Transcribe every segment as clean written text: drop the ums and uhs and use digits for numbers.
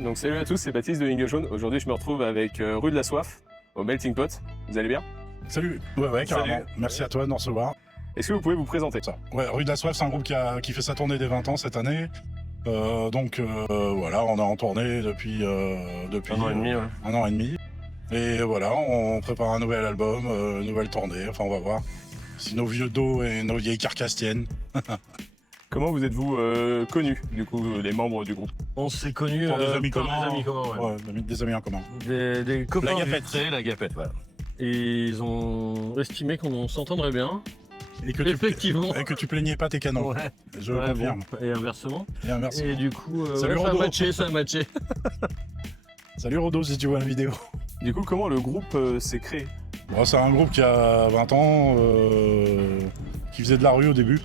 Donc salut à tous, c'est Baptiste de Ligne Jaune. Aujourd'hui je me retrouve avec Rue de la Soif, au Melting Pot. Vous allez bien? Salut. Ouais, carrément. Salut. Merci à toi de nous recevoir. Est-ce que vous pouvez vous présenter? Ouais, Rue de la Soif, c'est un groupe qui fait sa tournée des 20 ans cette année. Voilà, on est en tournée depuis Un an et demi, ouais. un an et demi. Et voilà, on prépare un nouvel album, une nouvelle tournée. Enfin, on va voir si nos vieux dos et nos vieilles carcasses tiennent. Comment vous êtes-vous connus, du coup, les membres du groupe? On s'est connus Pour des amis par communs. des amis communs, ouais. Ouais, des amis en commun. Des copains La Gapette. vitrés, la Gapette, voilà. Et ils ont estimé qu'on s'entendrait bien. Et que Effectivement. Et que tu plaignais pas tes canons. Ouais. Je Ouais, confirme. bon. Et inversement. Et inversement. Et du coup, Salut, ça a Rodo. matché, ça a matché. Salut Rodo, si tu vois la vidéo. Du coup, comment le groupe s'est créé? Bon, c'est un groupe qui a 20 ans, qui faisait de la rue au début.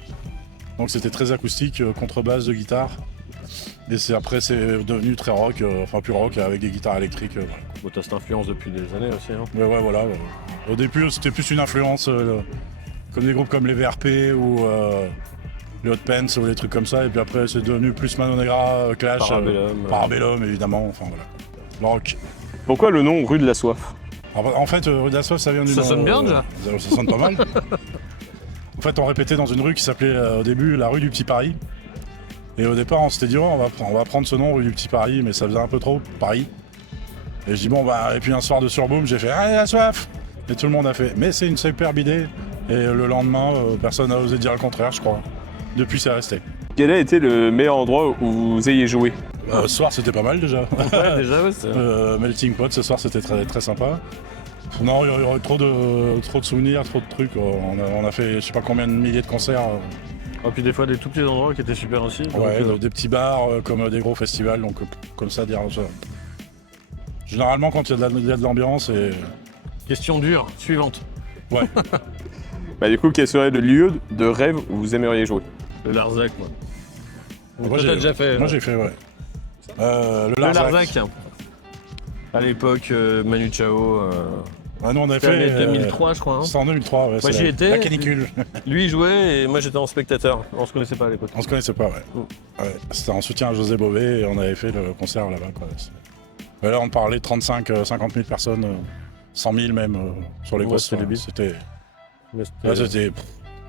Donc c'était très acoustique, contrebasse de guitare. Et après c'est devenu très rock, enfin plus rock avec des guitares électriques. Voilà. Bon, t'as cette influence depuis des années aussi, hein. Mais ouais, voilà. Au début c'était plus une influence comme des groupes comme les VRP ou les Hot Pants ou des trucs comme ça. Et puis après c'est devenu plus Mano Negra, Clash, Parabellum. Parabellum évidemment. Enfin voilà. Le rock. Pourquoi le nom Rue de la Soif? En fait, Rue de la Soif, ça vient du Ça nom, sonne bien, déjà. Ça sonne pas mal. En fait, on répétait dans une rue qui s'appelait au début la rue du Petit Paris. Et au départ, on s'était dit, oh, on va prendre ce nom, rue du Petit Paris, mais ça faisait un peu trop, Paris. Et je dis, bon, bah, et puis un soir de surboom, j'ai fait, ah, la soif! Et tout le monde a fait, mais c'est une superbe idée. Et le lendemain, personne n'a osé dire le contraire, je crois. Depuis, c'est resté. Quel a été le meilleur endroit où vous ayez joué? Ce soir, c'était pas mal déjà. Ouais, déjà, ouais, c'est... Melting Pot, ce soir, c'était très, très sympa. Non, il y aurait trop de souvenirs, trop de trucs. On a fait je sais pas combien de milliers de concerts. Et puis des fois, des tout petits endroits qui étaient super aussi. Donc, Ouais, des petits bars comme des gros festivals, donc comme ça, dire ça. Généralement, quand il y a de l'ambiance et. Question dure, suivante. Ouais. Bah du coup, quel serait le lieu de rêve où vous aimeriez jouer? Le Larzac, moi. Moi, Toi, t'as déjà fait. Moi, j'ai fait, ouais. Le Le Larzac. Larzac. À l'époque, Manu Chao. Ah, nous, on a C'était fait. 2003, je crois. Hein. C'était en 2003, ouais. Moi, c'est j'y étais. La canicule. Lui il jouait et moi j'étais en spectateur. On se connaissait pas à l'époque. On se connaissait pas, ouais. Ouais, c'était en soutien à José Bové et on avait fait le concert là-bas, quoi. Ouais, là, on parlait de 35, 50 000 personnes, 100 000 même, sur les Ouais, grosses. c'était débile. C'était. Mais Là, c'était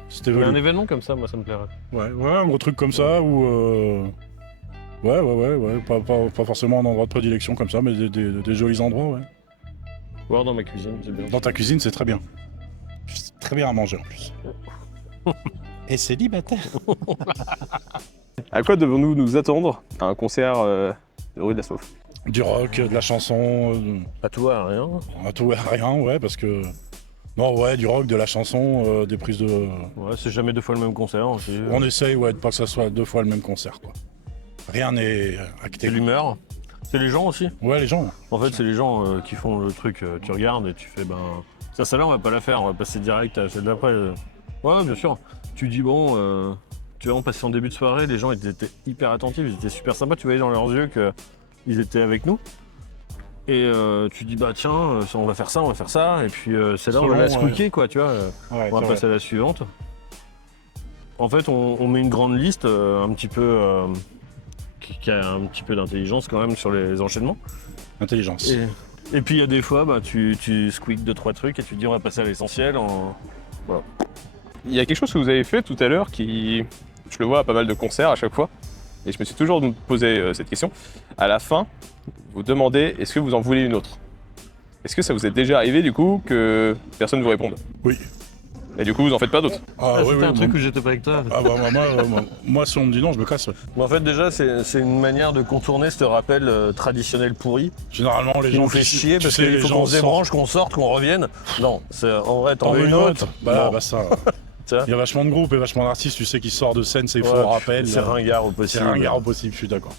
c'était un velu. événement comme ça, moi ça me plairait. Ouais, un gros truc comme ça où. Ouais. Pas forcément un endroit de prédilection comme ça, mais des jolis endroits, ouais. Voir dans ma cuisine, c'est bien. Dans ta cuisine, c'est très bien. C'est très bien à manger en plus. Et célibataire. À quoi devons-nous nous attendre à un concert de Rue de la Soif? Du rock, de la chanson, Pas tout à rien. à tout et à rien, ouais, parce que. Non, ouais, du rock, de la chanson, des prises de. Ouais, c'est jamais deux fois le même concert aussi. On essaye, ouais, de pas que ça soit 2 fois le même concert, quoi. Rien n'est acté. C'est l'humeur. C'est les gens aussi. Ouais, les gens. En fait, c'est les gens qui font le truc. Tu regardes et tu fais, ben. Celle-là, on va pas la faire, on va passer direct à celle d'après. Ouais, bien sûr. Tu dis, bon. Tu vois, on passait en début de soirée, les gens ils étaient hyper attentifs, ils étaient super sympas. Tu voyais dans leurs yeux qu'ils étaient avec nous. Et tu dis, bah tiens, on va faire ça. Et puis celle-là, on va la squeaker, quoi, tu vois. Ouais, On va passer à la suivante. En fait, on met une grande liste, un petit peu. Qui a un petit peu d'intelligence quand même sur les enchaînements. Intelligence. Et puis il y a des fois, bah, tu squeaks 2-3 trucs et tu te dis, on va passer à l'essentiel. Voilà. Il y a quelque chose que vous avez fait tout à l'heure qui, je le vois à pas mal de concerts à chaque fois, et je me suis toujours posé cette question. À la fin, vous demandez est-ce que vous en voulez une autre? Est-ce que ça vous est déjà arrivé du coup que personne ne vous réponde? Oui. Et du coup, vous en faites pas d'autres? Ah, oui, C'était un truc bon. où j'étais pas avec toi. Ah, bah, moi, si on me dit non, je me casse. Ouais. Mais en fait, déjà, c'est une manière de contourner ce rappel traditionnel pourri. Généralement, les Qui gens nous fait chier parce tu sais, qu'il les faut gens qu'on se débranche, qu'on sorte, qu'on revienne. Non, en vrai, t'en veux une autre. Bah, Non. ça. Tiens. Il y a vachement de groupes et vachement d'artistes, tu sais, qui sortent de scène, c'est faux Ouais, rappel. c'est ringard au C'est possible. ringard au possible, je suis d'accord.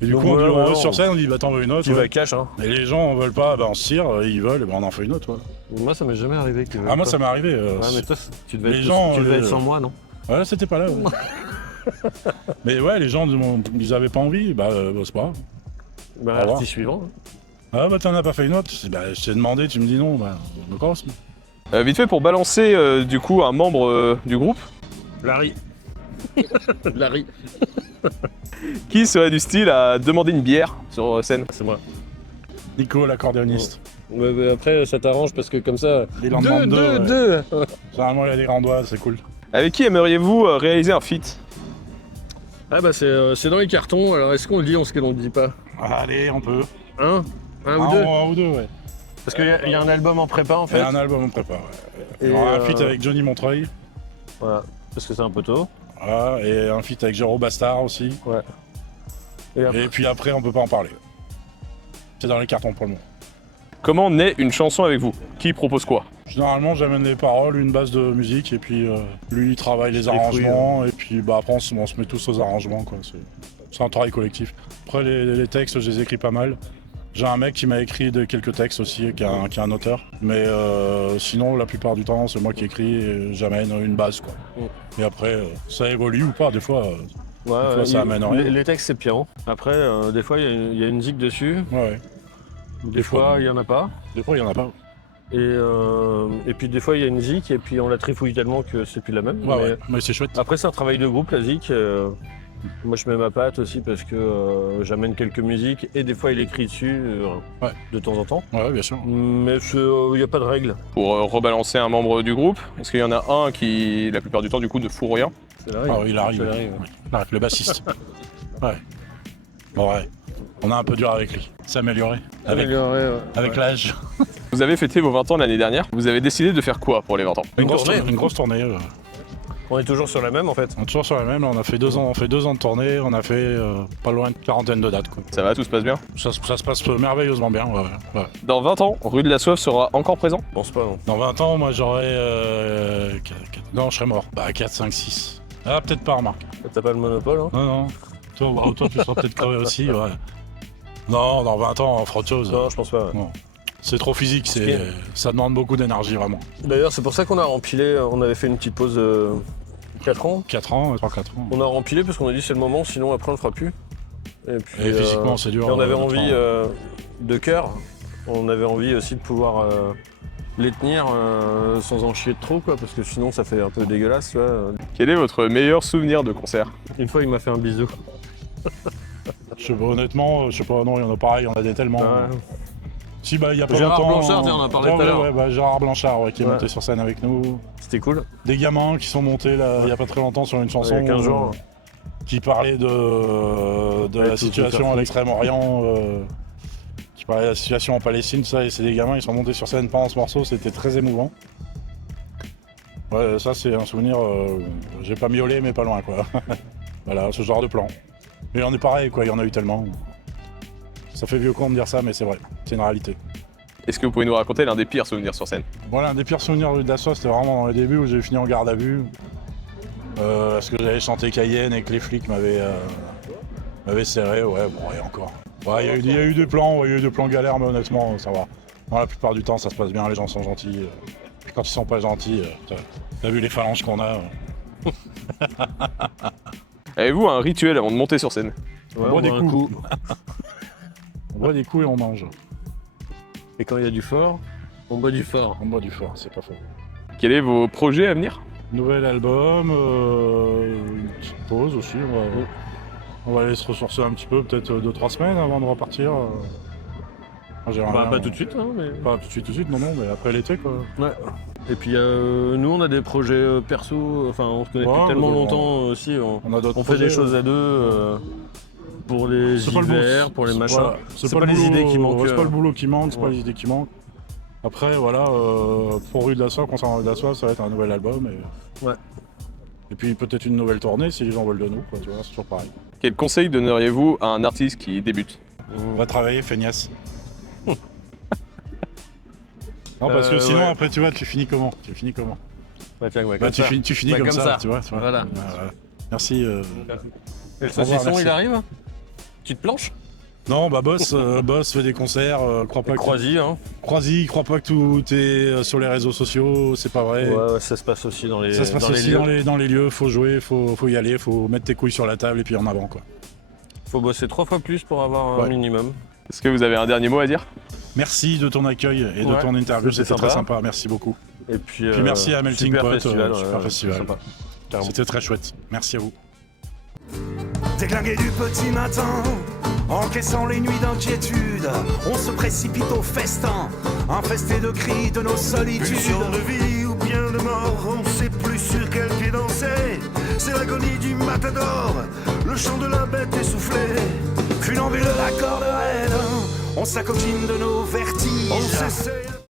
Et du Donc, coup, on ouais, va sur scène, on dit, bah t'en veux une autre. Tu ouais. vas cash, hein. Et les gens veulent pas, bah on se tire, ils veulent, et bah on en fait une autre. Ouais. Moi, ça m'est jamais arrivé que. Ah, moi, ça m'est arrivé. Ouais, mais toi, tu devais les être, gens, tu devais être sans moi, non? Ouais, c'était pas là. Ouais. Mais ouais, les gens, ils avaient pas envie, bah c'est pas grave. Bah, revoir. artiste suivant. Ah, bah t'en as pas fait une autre. Bah, je t'ai demandé, tu me dis non, bah on me casse. Vite fait pour balancer du coup un membre du groupe. Larry. Larry. Qui serait du style à demander une bière sur scène? C'est moi. Nico, l'accordéoniste. Ouais, mais après, ça t'arrange parce que comme ça. Les lendemains de deux. Généralement, il y a des grandois, c'est cool. Avec qui aimeriez-vous réaliser un feat? Ah bah c'est dans les cartons, alors est-ce qu'on le dit ou est-ce qu'on le dit pas? Allez, on peut. Un ou deux? Un ou deux, ouais. Parce qu'il y a un album en prépa en Il y fait. a un album on prépare, ouais. Il Et y aura un feat avec Johnny Montreuil. Voilà, parce que c'est un peu tôt. Voilà, et un feat avec Jérôme Bastard aussi. Et après, Et puis après, on peut pas en parler. C'est dans les cartons pour le moment. Comment naît une chanson avec vous? Qui propose quoi? Généralement, j'amène les paroles, une base de musique, et puis lui, il travaille les arrangements, et puis bah, après, on se met tous aux arrangements, quoi. C'est un travail collectif. Après, les textes, je les écris pas mal. J'ai un mec qui m'a écrit quelques textes aussi, qui est un auteur. Mais sinon, la plupart du temps, c'est moi qui écris et j'amène une base, quoi. Et après, ça évolue ou pas, des fois. ouais, ça amène rien. les textes c'est Pierrot. Après, des fois il y a une zik dessus, Ouais. des fois il y en a pas. Des fois, il y en a pas. Et puis des fois il y a une zik et puis on la trifouille tellement que c'est plus la même. Ouais, mais ouais. Mais c'est chouette. Après c'est un travail de groupe la zik. Moi je mets ma patte aussi parce que j'amène quelques musiques et des fois il écrit dessus Ouais. de temps en temps. Ouais, bien sûr. Mais il n'y a pas de règle. Pour rebalancer un membre du groupe, est-ce qu'il y en a un qui, la plupart du temps, du coup, ne fout rien? C'est la Ah, oui, il arrive. C'est la règle. Ouais. Il arrive, le bassiste. Ouais. Bon, ouais. On a un peu dur avec lui. C'est amélioré. Avec l'âge. Vous avez fêté vos 20 ans l'année dernière. Vous avez décidé de faire quoi pour les 20 ans? Une tournée. Une grosse tournée. On est toujours sur la même en fait. On est toujours sur la même. Là, on a fait 2 ans. On fait 2 ans de tournée. On a fait pas loin de 40aine de dates. Quoi. Ça va, tout se passe bien? Ça se passe merveilleusement bien. Ouais, ouais. Dans 20 ans, Rue de la Soif sera encore présent? Je pense pas non. Dans 20 ans, moi, j'aurais... Non, je serais mort. Bah, 4, 5, 6. Ah, peut-être pas, remarque. T'as pas le monopole hein? Non, non. Toi, tu seras peut-être crevé aussi. Ouais. Non, dans 20 ans, on fera autre chose. Non, je pense pas. Ouais. Non. C'est trop physique. Ça demande beaucoup d'énergie, vraiment. D'ailleurs, c'est pour ça qu'on a rempilé, on avait fait une petite pause 4 ans. 4 ans, 3-4 ans. On a rempilé parce qu'on a dit c'est le moment, sinon après on le fera plus. Et puis Et physiquement, c'est dur. et on avait de envie prendre. de cœur, on avait envie aussi de pouvoir les tenir sans en chier de trop quoi, parce que sinon ça fait un peu dégueulasse, tu vois. Quel est votre meilleur souvenir de concert? Une fois il m'a fait un bisou. Je sais pas, honnêtement, je sais pas, non, il y en a pareil, il y en a des tellement. Ouais. Si, bah, il y a pas Gérard longtemps. Blanchard, tiens, on en a parlé tout à l'heure. Ouais, bah, Gérard Blanchard, ouais, qui est Ouais. monté sur scène avec nous. C'était cool. Des gamins qui sont montés là, il y a pas très longtemps sur une chanson. Il y a 15 jours. Qui parlait de Ouais, la tout situation faire. à l'extrême-orient. Qui parlait de la situation en Palestine, tout ça, et c'est des gamins, ils sont montés sur scène pendant ce morceau, c'était très émouvant. Ouais, ça c'est un souvenir, j'ai pas miaulé mais pas loin quoi. Voilà, ce genre de plan. Mais il y en est pareil quoi, il y en a eu tellement. Ça fait vieux con de dire ça mais c'est vrai, c'est une réalité. Est-ce que vous pouvez nous raconter l'un des pires souvenirs sur scène? Voilà, un des pires souvenirs de la c'était vraiment dans les débuts où j'ai fini en garde à vue. Parce que j'avais chanté Cayenne et que les flics m'avaient serré, ouais, bon, et encore. Ouais, il y a eu des plans, ouais, il y a eu des plans galères, mais honnêtement, ça va. Dans la plupart du temps, ça se passe bien, les gens sont gentils. Puis quand ils sont pas gentils, t'as vu les phalanges qu'on a. Avez-vous un rituel avant de monter sur scène? Ouais, boit des boit un coups. coup. On boit des coups et on mange. Et quand il y a du fort, on boit du fort. On boit du fort, c'est pas faux. Quels sont vos projets à venir? Nouvel album, une petite pause aussi. On va aller se ressourcer un petit peu, peut-être 2-3 semaines avant de repartir. J'aimerais Bah, bien, pas tout de suite, hein, mais. Pas tout de suite, non, mais après l'été quoi. Ouais. Et puis nous on a des projets perso, enfin on se connaît Ouais, depuis tellement mais bon, longtemps aussi, On a d'autres on fait des projets, choses à deux pour les C'est pas le hivers, boulot. pour les machins. Voilà. C'est pas le les boulot- idées qui manquent. ouais, c'est pas le boulot qui manque, c'est pas ouais. les idées qui manquent. Après, voilà, pour Rue de la Soif, concernant Rue de la Soif, ça va être un nouvel album. Ouais. Et puis peut-être une nouvelle tournée si les gens veulent de nous, quoi, tu vois, c'est toujours pareil. Quel conseil donneriez-vous à un artiste qui débute? On va travailler, feignasse. Non, parce que sinon, ouais. après, tu vois, tu finis comment Bah, tiens, ouais, Bah, comme ça. tu finis Bah, comme comme ça, ça. tu vois. Voilà. Merci. Et le revoir, saucisson merci. il arrive? Petite planche? Non, bah Boss fait des concerts, crois pas que Croisy, hein. Croisy, crois pas que tout est sur les réseaux sociaux, c'est pas vrai. Ouais, ça se passe aussi dans les Ça se passe dans les aussi lieux. dans les lieux, faut jouer, faut y aller, faut mettre tes couilles sur la table et puis en avant quoi. Faut bosser 3 fois plus pour avoir un Ouais. minimum. Est-ce que vous avez un dernier mot à dire? Merci de ton accueil et de Ouais, ton interview, c'était c'était très sympa. sympa, merci beaucoup. Et puis, Puis merci à Melting super Pot, festival, super ouais, festival. sympa. Carrément. C'était très chouette, merci à vous. Déglingué du petit matin, encaissant les nuits d'inquiétude, on se précipite au festin, infesté de cris de nos solitudes. Pulsion de vie ou bien de mort, on sait plus sur quel pied danser. C'est l'agonie du matador, le chant de la bête essoufflée. Funambule de la corde raide, on s'acoquine de nos vertiges. On s'essaie